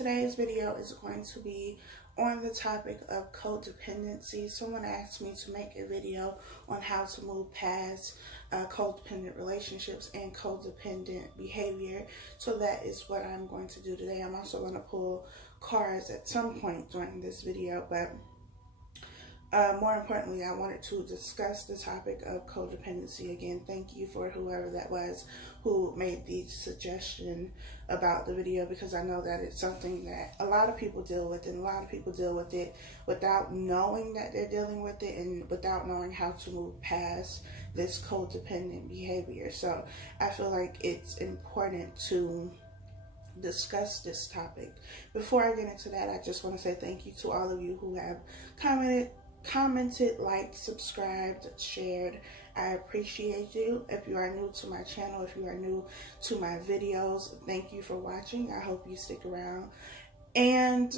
today's video is going to be on the topic of codependency. Someone asked me to make a video on how to move past codependent relationships and codependent behavior. So that is what I'm going to do today. I'm also going to pull cards at some point during this video, but more importantly, I wanted to discuss the topic of codependency. Again, thank you for whoever that was who made the suggestion about the video, because I know that it's something that a lot of people deal with, and a lot of people deal with it without knowing that they're dealing with it and without knowing how to move past this codependent behavior. So I feel like it's important to discuss this topic. Before I get into that, I just want to say thank you to all of you who have commented, liked, subscribed, shared. I appreciate you. If you are new to my channel, if you are new to my videos, thank you for watching. I hope you stick around. And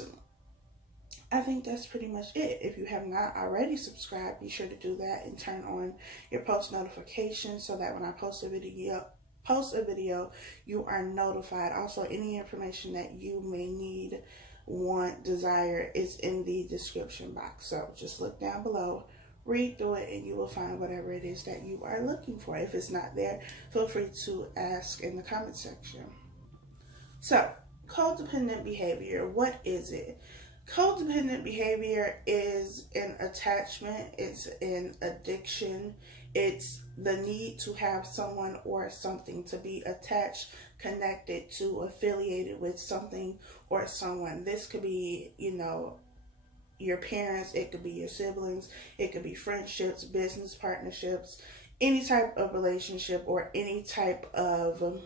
I think that's pretty much it. If you have not already subscribed, be sure to do that and turn on your post notifications so that when I post a video, you are notified. Also, any information that you may need, want, desire is in the description box. So just look down below, read through it, and you will find whatever it is that you are looking for. If it's not there, feel free to ask in the comment section. So, codependent behavior, what is it? Codependent behavior is an attachment, it's an addiction, it's the need to have someone or something, to be attached, connected to, affiliated with something or someone. This could be, your parents, it could be your siblings, it could be friendships, business partnerships, any type of relationship or any type of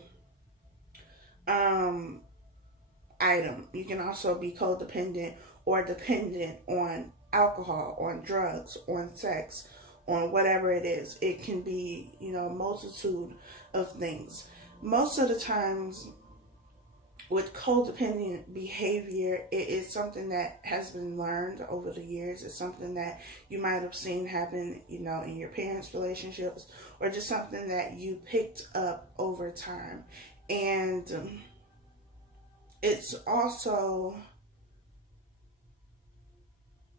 item. You can also be codependent or dependent on alcohol, on drugs, on sex, on whatever it is. It can be, a multitude of things. Most of the times with codependent behavior, it is something that has been learned over the years. It's something that you might have seen happen, in your parents' relationships, or just something that you picked up over time. And it's also,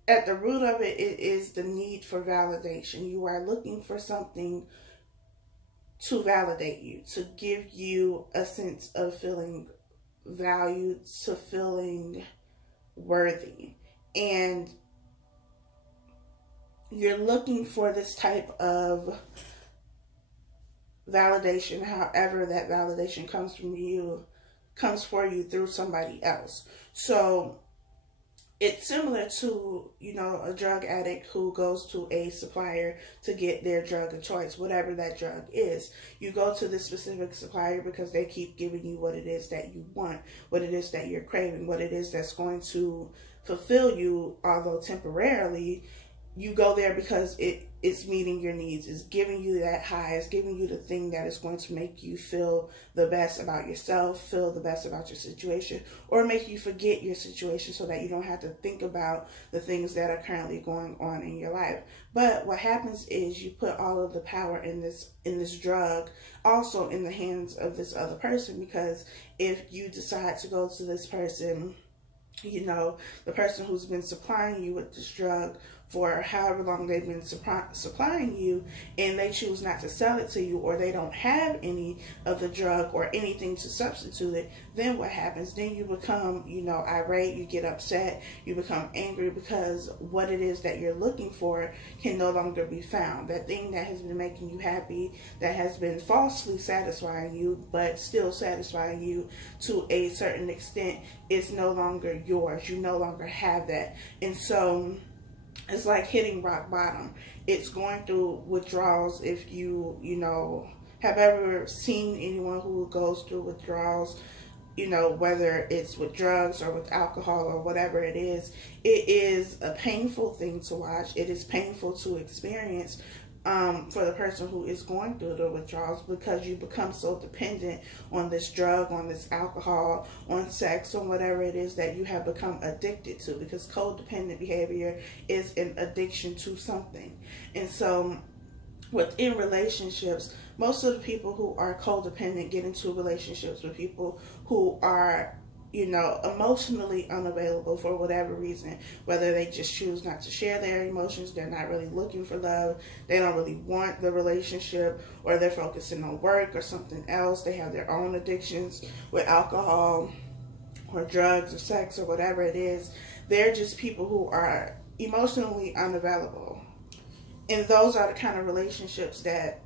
at the root of it, it is the need for validation. You are looking for something to validate you, to give you a sense of feeling valued, to feeling worthy. And you're looking for this type of validation, however that validation comes for you through somebody else. So it's similar to, a drug addict who goes to a supplier to get their drug of choice, whatever that drug is. You go to this specific supplier because they keep giving you what it is that you want, what it is that you're craving, what it is that's going to fulfill you, although temporarily. You go there because it's meeting your needs. It's giving you that high. It's giving you the thing that is going to make you feel the best about yourself, feel the best about your situation, or make you forget your situation so that you don't have to think about the things that are currently going on in your life. But what happens is you put all of the power in this drug also in the hands of this other person, because if you decide to go to this person, the person who's been supplying you with this drug for however long they've been supplying you, and they choose not to sell it to you, or they don't have any of the drug or anything to substitute it, then what happens? Then you become, irate, you get upset, you become angry, because what it is that you're looking for can no longer be found. That thing that has been making you happy, that has been falsely satisfying you, but still satisfying you to a certain extent, is no longer yours. You no longer have that. And so it's like hitting rock bottom. It's going through withdrawals. If you, have ever seen anyone who goes through withdrawals, whether it's with drugs or with alcohol or whatever it is a painful thing to watch. It is painful to experience for the person who is going through the withdrawals, because you become so dependent on this drug, on this alcohol, on sex, on whatever it is that you have become addicted to, because codependent behavior is an addiction to something. And so within relationships, most of the people who are codependent get into relationships with people who are emotionally unavailable for whatever reason, whether they just choose not to share their emotions, they're not really looking for love, they don't really want the relationship, or they're focusing on work or something else, they have their own addictions with alcohol or drugs or sex or whatever it is. They're just people who are emotionally unavailable. And those are the kind of relationships that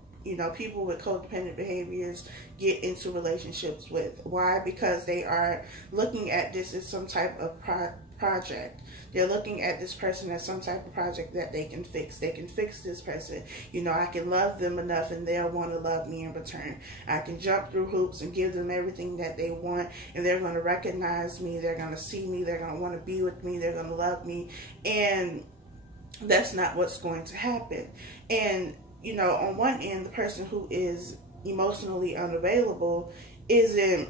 people with codependent behaviors get into relationships with. Why? Because they are looking at this as some type of project. They're looking at this person as some type of project that they can fix. They can fix this person. I can love them enough and they'll want to love me in return. I can jump through hoops and give them everything that they want, and they're going to recognize me. They're going to see me. They're going to want to be with me. They're going to love me. And that's not what's going to happen. And on one end, the person who is emotionally unavailable isn't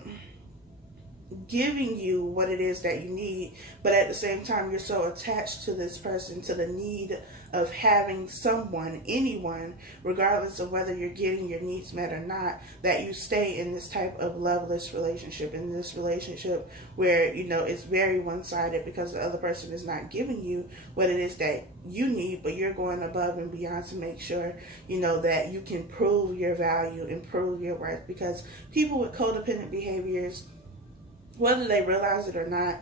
giving you what it is that you need, but at the same time, you're so attached to this person, to the need of having someone, anyone, regardless of whether you're getting your needs met or not, that you stay in this type of loveless relationship, in this relationship where, it's very one-sided because the other person is not giving you what it is that you need, but you're going above and beyond to make sure, that you can prove your value and prove your worth. Because people with codependent behaviors, whether they realize it or not,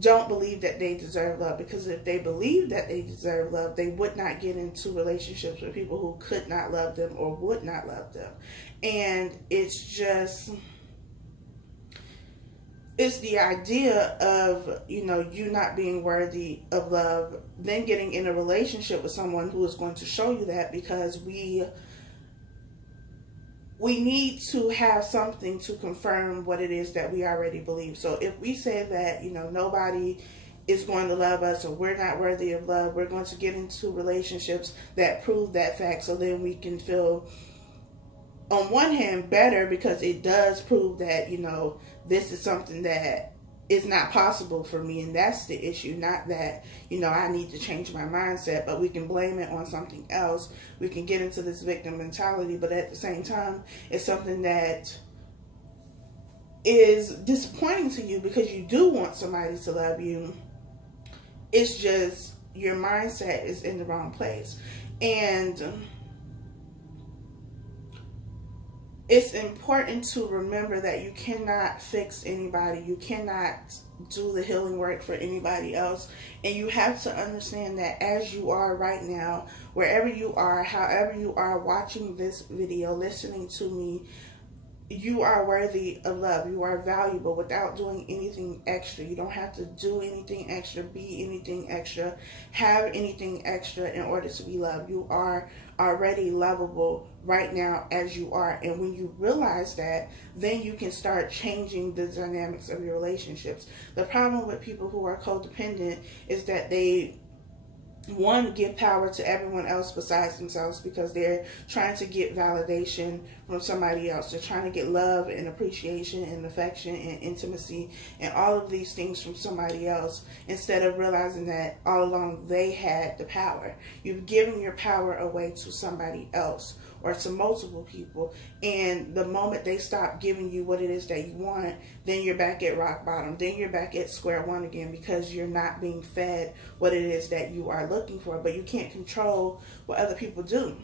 don't believe that they deserve love. Because if they believe that they deserve love, they would not get into relationships with people who could not love them or would not love them. And it's the idea of, you not being worthy of love, then getting in a relationship with someone who is going to show you that, because we need to have something to confirm what it is that we already believe. So if we say that, nobody is going to love us, or we're not worthy of love, we're going to get into relationships that prove that fact, so then we can feel, on one hand, better because it does prove that, this is something that is not possible for me, and that's the issue. Not that, I need to change my mindset, but we can blame it on something else. We can get into this victim mentality, but at the same time, it's something that is disappointing to you because you do want somebody to love you. It's just your mindset is in the wrong place. And it's important to remember that you cannot fix anybody. You cannot do the healing work for anybody else. And you have to understand that as you are right now, wherever you are, however you are watching this video, listening to me, you are worthy of love. You are valuable without doing anything extra. You don't have to do anything extra, be anything extra, have anything extra in order to be loved. You are already lovable right now as you are. And when you realize that, then you can start changing the dynamics of your relationships. The problem with people who are codependent is that they give power to everyone else besides themselves, because they're trying to get validation from somebody else. They're trying to get love and appreciation and affection and intimacy and all of these things from somebody else, instead of realizing that all along they had the power. You've given your power away to somebody else or to multiple people, and the moment they stop giving you what it is that you want, then you're back at rock bottom. Then you're back at square one again, because you're not being fed what it is that you are looking for. But you can't control what other people do.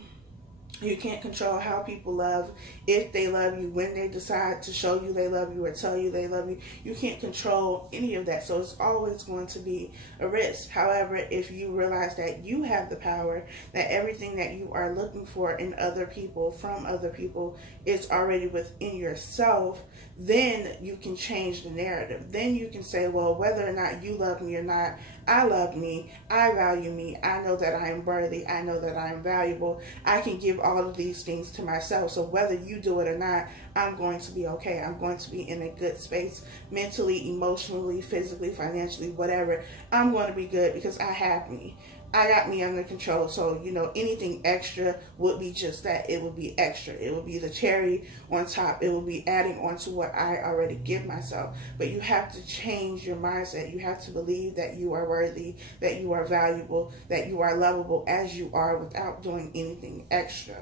You can't control how people love, if they love you, when they decide to show you they love you or tell you they love you. You can't control any of that. So it's always going to be a risk. However, if you realize that you have the power, that everything that you are looking for in other people, from other people, is already within yourself, then you can change the narrative. Then you can say, well, whether or not you love me or not, I love me, I value me, I know that I am worthy, I know that I am valuable, I can give all of these things to myself. So whether you do it or not, I'm going to be okay. I'm going to be in a good space, mentally, emotionally, physically, financially, whatever. I'm going to be good because I have me. I got me under control. So, anything extra would be just that. It would be extra. It would be the cherry on top. It would be adding on to what I already give myself. But you have to change your mindset. You have to believe that you are worthy, that you are valuable, that you are lovable as you are, without doing anything extra.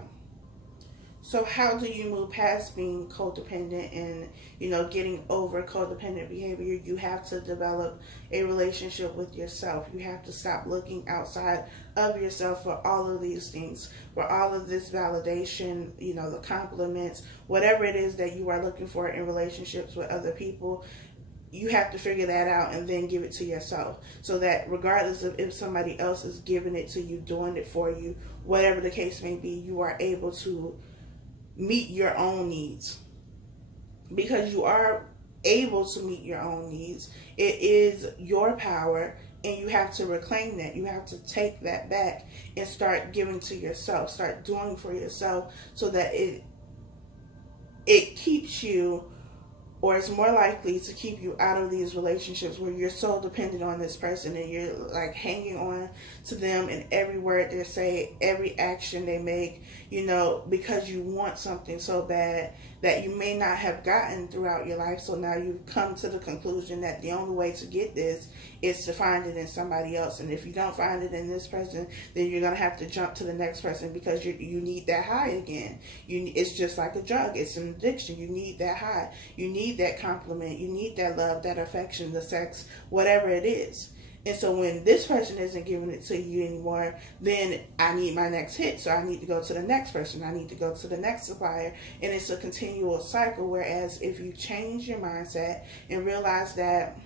So how do you move past being codependent and, getting over codependent behavior? You have to develop a relationship with yourself. You have to stop looking outside of yourself for all of these things, for all of this validation, the compliments, whatever it is that you are looking for in relationships with other people. You have to figure that out and then give it to yourself, so that regardless of if somebody else is giving it to you, doing it for you, whatever the case may be, you are able to meet your own needs. Because you are able to meet your own needs. It is your power, and you have to reclaim that. You have to take that back and start giving to yourself, start doing for yourself, so that it keeps you, or it's more likely to keep you out of these relationships where you're so dependent on this person and you're like hanging on to them and every word they say, every action they make, because you want something so bad that you may not have gotten throughout your life. So now you've come to the conclusion that the only way to get this is to find it in somebody else. And if you don't find it in this person, then you're going to have to jump to the next person, because you need that high again. It's just like a drug. It's an addiction. You need that high. You need that compliment. You need that love, that affection, the sex, whatever it is. And so when this person isn't giving it to you anymore, then I need my next hit. So I need to go to the next person. I need to go to the next supplier. And it's a continual cycle. Whereas if you change your mindset and realize that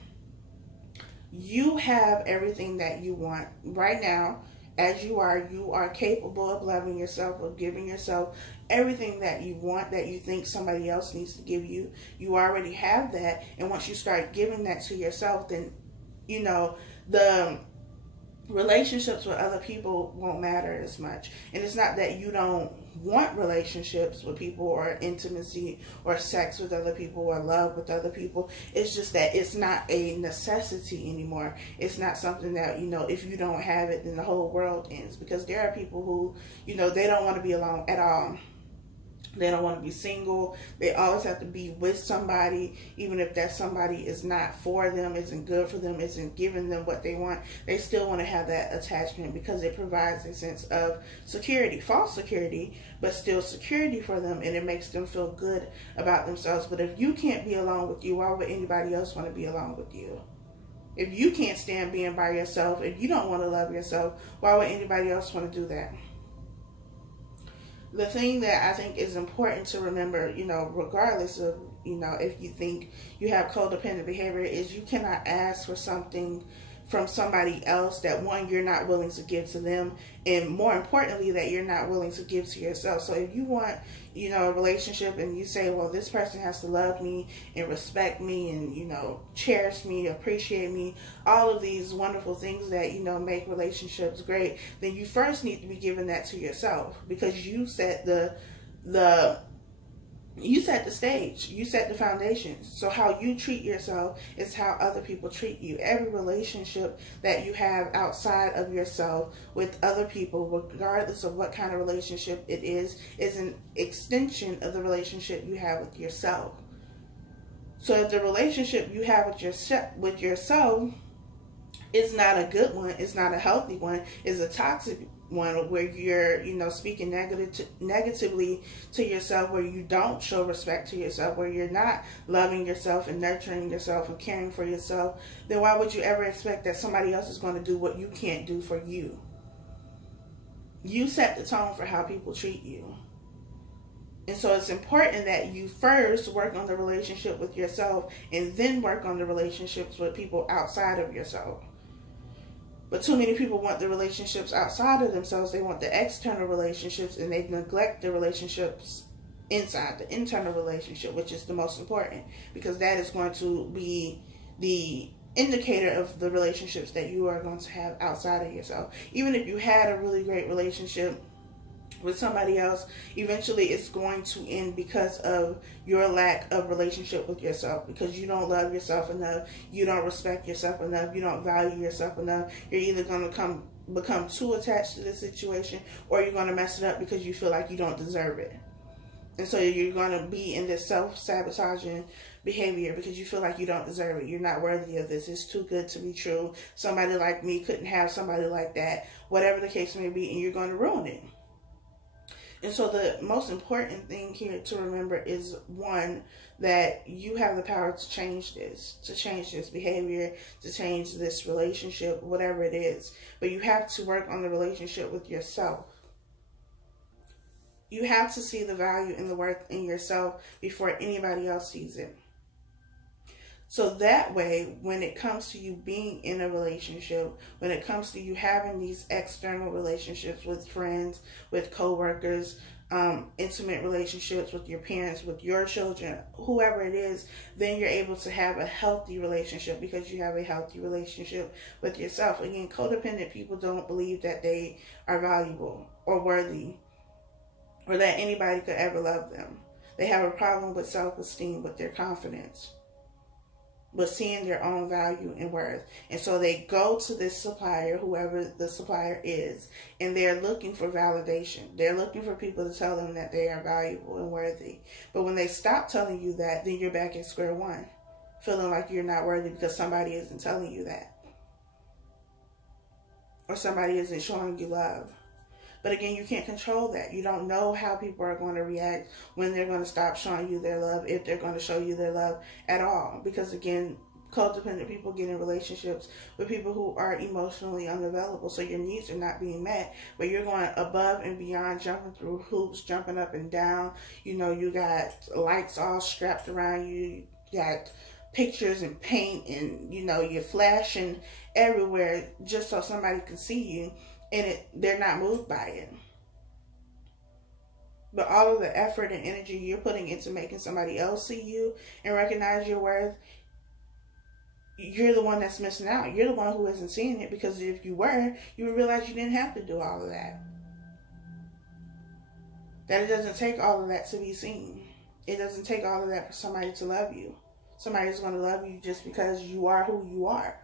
you have everything that you want right now, as you are capable of loving yourself, of giving yourself everything that you want, that you think somebody else needs to give you. You already have that. And once you start giving that to yourself, then, the relationships with other people won't matter as much. And it's not that you don't want relationships with people, or intimacy, or sex with other people, or love with other people. It's just that it's not a necessity anymore. It's not something that, if you don't have it, then the whole world ends. Because there are people who, they don't want to be alone at all. They don't want to be single. They always have to be with somebody, even if that somebody is not for them, isn't good for them, isn't giving them what they want. They still want to have that attachment, because it provides a sense of security, false security, but still security for them, and it makes them feel good about themselves. But if you can't be alone with you, why would anybody else want to be alone with you? If you can't stand being by yourself, if you don't want to love yourself, why would anybody else want to do that? The thing that I think is important to remember, regardless of, if you think you have codependent behavior, is you cannot ask for something from somebody else that, one, you're not willing to give to them, and more importantly, that you're not willing to give to yourself. So if you want, a relationship, and you say, well, this person has to love me and respect me and, cherish me, appreciate me, all of these wonderful things that, make relationships great, then you first need to be giving that to yourself, because you set the stage, you set the foundation. So how you treat yourself is how other people treat you. Every relationship that you have outside of yourself with other people, regardless of what kind of relationship it is an extension of the relationship you have with yourself. So if the relationship you have with yourself is not a good one, it's not a healthy one, it's a toxic one, where you're, speaking negatively to yourself, where you don't show respect to yourself, where you're not loving yourself and nurturing yourself and caring for yourself, then why would you ever expect that somebody else is going to do what you can't do for you? You set the tone for how people treat you. And so it's important that you first work on the relationship with yourself, and then work on the relationships with people outside of yourself. But too many people want the relationships outside of themselves. They want the external relationships, and they neglect the relationships inside, the internal relationship, which is the most important, because that is going to be the indicator of the relationships that you are going to have outside of yourself. Even if you had a really great relationship with somebody else, eventually it's going to end because of your lack of relationship with yourself, because you don't love yourself enough, you don't respect yourself enough, you don't value yourself enough. You're either going to become too attached to this situation, or you're going to mess it up because you feel like you don't deserve it. And so you're going to be in this self-sabotaging behavior because you feel like you don't deserve it. You're not worthy of this. It's too good to be true. Somebody like me couldn't have somebody like that. Whatever the case may be, and you're going to ruin it. And so the most important thing here to remember is, one, that you have the power to change this behavior, to change this relationship, whatever it is. But you have to work on the relationship with yourself. You have to see the value and the worth in yourself before anybody else sees it. So that way, when it comes to you being in a relationship, when it comes to you having these external relationships with friends, with coworkers, intimate relationships with your parents, with your children, whoever it is, then you're able to have a healthy relationship because you have a healthy relationship with yourself. Again, codependent people don't believe that they are valuable or worthy or that anybody could ever love them. They have a problem with self-esteem, with their confidence, but seeing their own value and worth. And so they go to this supplier, whoever the supplier is, and they're looking for validation. They're looking for people to tell them that they are valuable and worthy. But when they stop telling you that, then you're back at square one, feeling like you're not worthy because somebody isn't telling you that, or somebody isn't showing you love. But again, you can't control that. You don't know how people are going to react, when they're going to stop showing you their love, if they're going to show you their love at all. Because again, codependent people get in relationships with people who are emotionally unavailable. So your needs are not being met, but you're going above and beyond, jumping through hoops, jumping up and down. You know, you got lights all strapped around you. You got pictures and paint, and you know, you're flashing everywhere just so somebody can see you. And they're not moved by it. But all of the effort and energy you're putting into making somebody else see you and recognize your worth, you're the one that's missing out. You're the one who isn't seeing it, because if you were, you would realize you didn't have to do all of that. That it doesn't take all of that to be seen. It doesn't take all of that for somebody to love you. Somebody's going to love you just because you are who you are.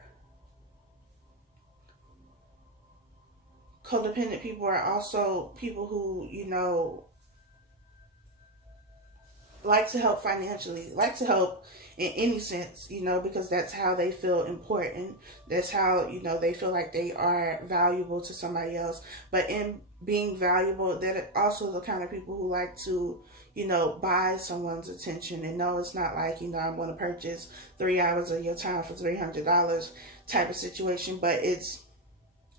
Codependent people are also people who, you know, like to help financially, like to help in any sense, you know, because that's how they feel important. That's how, you know, they feel like they are valuable to somebody else. But in being valuable, they're also the kind of people who like to, you know, buy someone's attention. And no, it's not like, you know, I'm going to purchase 3 hours of your time for $300 type of situation. But it's,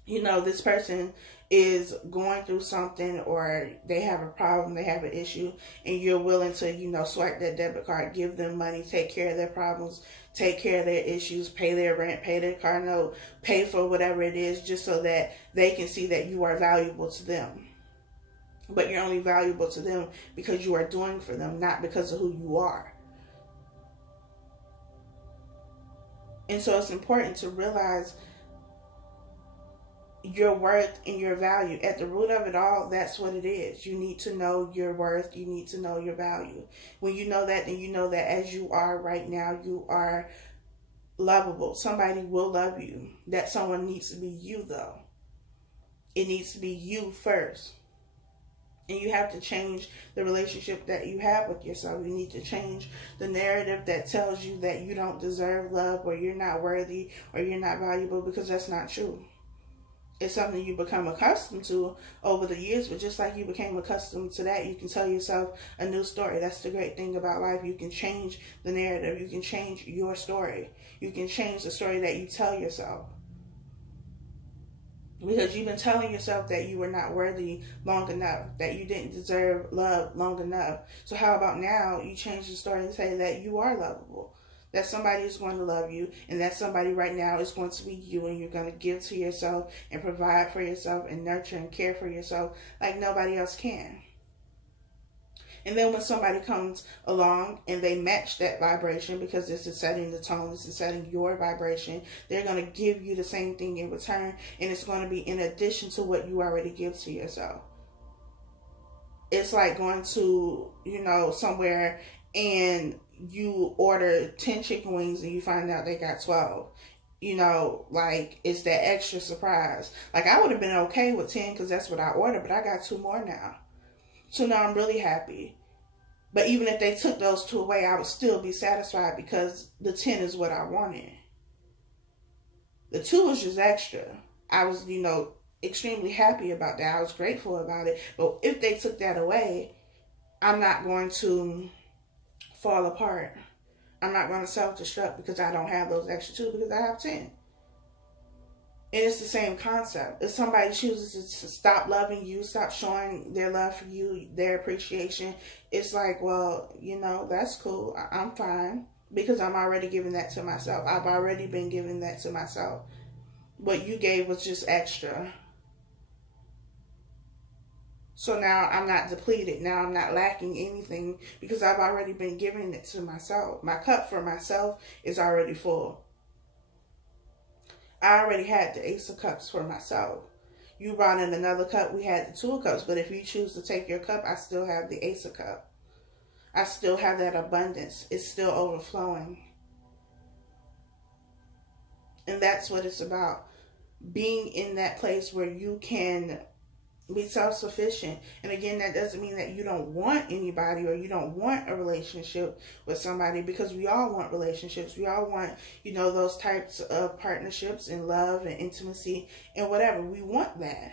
you know, this person is going through something, or they have a problem, they have an issue, and you're willing to, you know, swipe that debit card, give them money, take care of their problems, take care of their issues, pay their rent, pay their car note, pay for whatever it is, just so that they can see that you are valuable to them. But you're only valuable to them because you are doing for them, not because of who you are. And so it's important to realize your worth and your value. At the root of it all, that's what it is. You need to know your worth. You need to know your value. When you know that, then you know that as you are right now, you are lovable. Somebody will love you. That someone needs to be you, though. It needs to be you first. And you have to change the relationship that you have with yourself. You need to change the narrative that tells you that you don't deserve love, or you're not worthy, or you're not valuable, because that's not true. It's something you become accustomed to over the years, but just like you became accustomed to that, you can tell yourself a new story. That's the great thing about life. You can change the narrative. You can change your story. You can change the story that you tell yourself. Because you've been telling yourself that you were not worthy long enough, that you didn't deserve love long enough. So how about now you change the story and say that you are lovable? That somebody is going to love you, and that somebody right now is going to be you, and you're going to give to yourself and provide for yourself and nurture and care for yourself like nobody else can. And then when somebody comes along and they match that vibration, because this is setting the tone, this is setting your vibration, they're going to give you the same thing in return, and it's going to be in addition to what you already give to yourself. It's like going to, you know, somewhere and you order 10 chicken wings and you find out they got 12. You know, like, it's that extra surprise. Like, I would have been okay with 10 because that's what I ordered, but I got 2 more now. So now I'm really happy. But even if they took those 2 away, I would still be satisfied because the 10 is what I wanted. The 2 was just extra. I was, you know, extremely happy about that. I was grateful about it. But if they took that away, I'm not going to fall apart. I'm not going to self-destruct because I don't have those extra 2, because I have 10. And it's the same concept. If somebody chooses to stop loving you, stop showing their love for you, their appreciation, it's like, well, you know, that's cool. I'm fine, because I'm already giving that to myself. I've already been giving that to myself. What you gave was just extra. So now I'm not depleted. Now I'm not lacking anything, because I've already been giving it to myself. My cup for myself is already full. I already had the Ace of Cups for myself. You brought in another cup. We had the 2 of Cups. But if you choose to take your cup, I still have the Ace of Cups. I still have that abundance. It's still overflowing. And that's what it's about. Being in that place where you can be self-sufficient. And again, that doesn't mean that you don't want anybody or you don't want a relationship with somebody, because we all want relationships. We all want, you know, those types of partnerships and love and intimacy and whatever. We want that.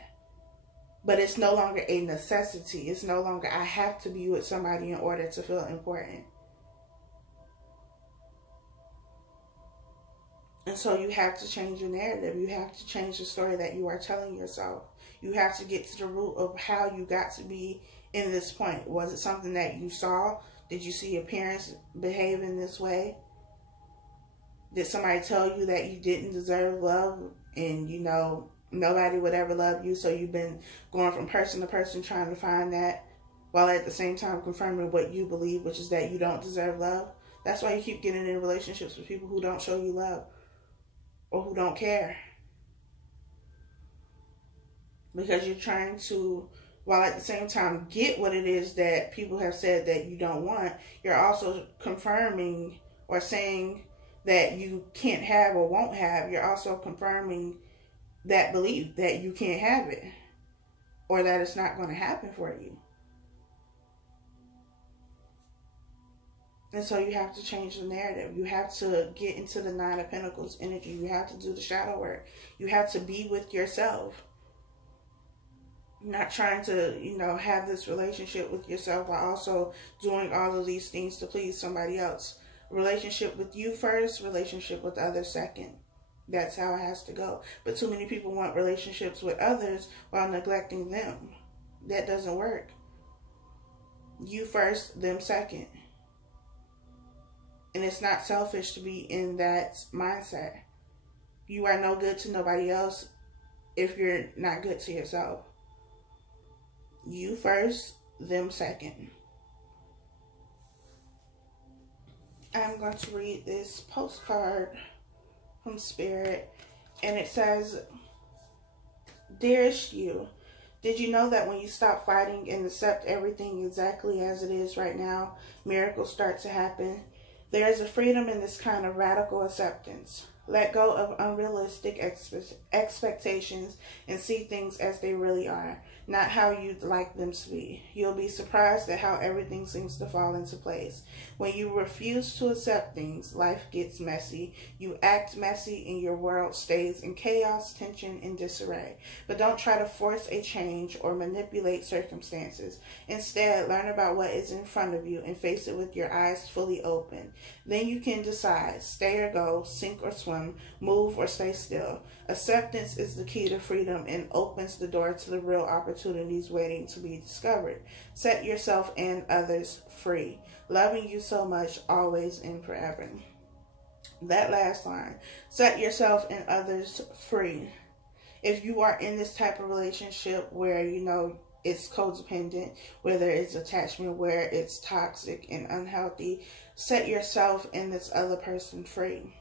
But it's no longer a necessity. It's no longer, I have to be with somebody in order to feel important. And so you have to change your narrative. You have to change the story that you are telling yourself. You have to get to the root of how you got to be in this point. Was it something that you saw? Did you see your parents behave in this way? Did somebody tell you that you didn't deserve love and, you know, nobody would ever love you? So you've been going from person to person trying to find that, while at the same time confirming what you believe, which is that you don't deserve love. That's why you keep getting in relationships with people who don't show you love or who don't care. Because you're trying to, while at the same time get what it is that people have said that you don't want, you're also confirming or saying that you can't have or won't have. You're also confirming that belief that you can't have it, or that it's not going to happen for you. And so you have to change the narrative. You have to get into the 9 of Pentacles energy. You have to do the shadow work. You have to be with yourself. You're not trying to, you know, have this relationship with yourself while also doing all of these things to please somebody else. Relationship with you first, relationship with others second. That's how it has to go. But too many people want relationships with others while neglecting them. That doesn't work. You first, them second. And it's not selfish to be in that mindset. You are no good to nobody else if you're not good to yourself. You first, them second. I'm going to read this postcard from Spirit, and it says, "Dearest you, did you know that when you stop fighting and accept everything exactly as it is right now, miracles start to happen? There is a freedom in this kind of radical acceptance. Let go of unrealistic expectations and see things as they really are, not how you'd like them to be. You'll be surprised at how everything seems to fall into place. When you refuse to accept things, life gets messy. You act messy and your world stays in chaos, tension, and disarray. But don't try to force a change or manipulate circumstances. Instead, learn about what is in front of you and face it with your eyes fully open. Then you can decide, stay or go, sink or swim, move or stay still. Acceptance is the key to freedom and opens the door to the real opportunities waiting to be discovered. Set yourself and others free. Loving you so much, always and forever." That last line, set yourself and others free. If you are in this type of relationship where, you know, it's codependent, whether it's attachment, where it's toxic and unhealthy, set yourself and this other person free.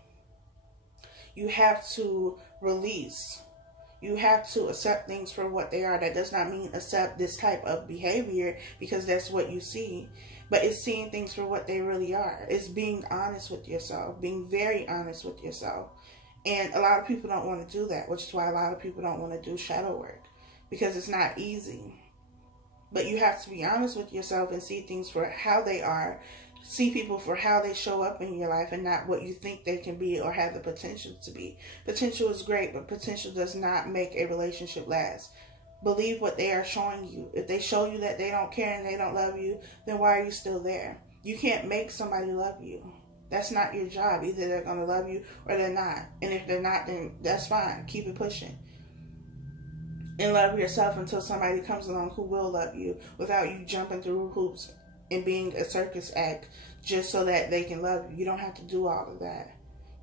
You have to release. You have to accept things for what they are. That does not mean accept this type of behavior because that's what you see. But it's seeing things for what they really are. It's being honest with yourself. Being very honest with yourself. And a lot of people don't want to do that, which is why a lot of people don't want to do shadow work. Because it's not easy. But you have to be honest with yourself and see things for how they are. See people for how they show up in your life and not what you think they can be or have the potential to be. Potential is great, but potential does not make a relationship last. Believe what they are showing you. If they show you that they don't care and they don't love you, then why are you still there? You can't make somebody love you. That's not your job. Either they're going to love you or they're not. And if they're not, then that's fine. Keep it pushing. And love yourself until somebody comes along who will love you without you jumping through hoops and being a circus act just so that they can love you. You don't have to do all of that.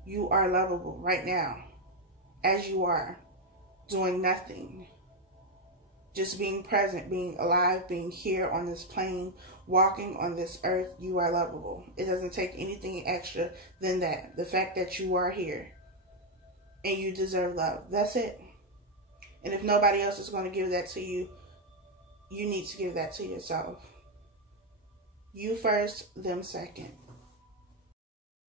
You are lovable right now, as you are, doing nothing. Just being present, being alive, being here on this plane, walking on this earth. You are lovable. It doesn't take anything extra than that. The fact that you are here and you deserve love. That's it. And if nobody else is going to give that to you, you need to give that to yourself. You first, them second.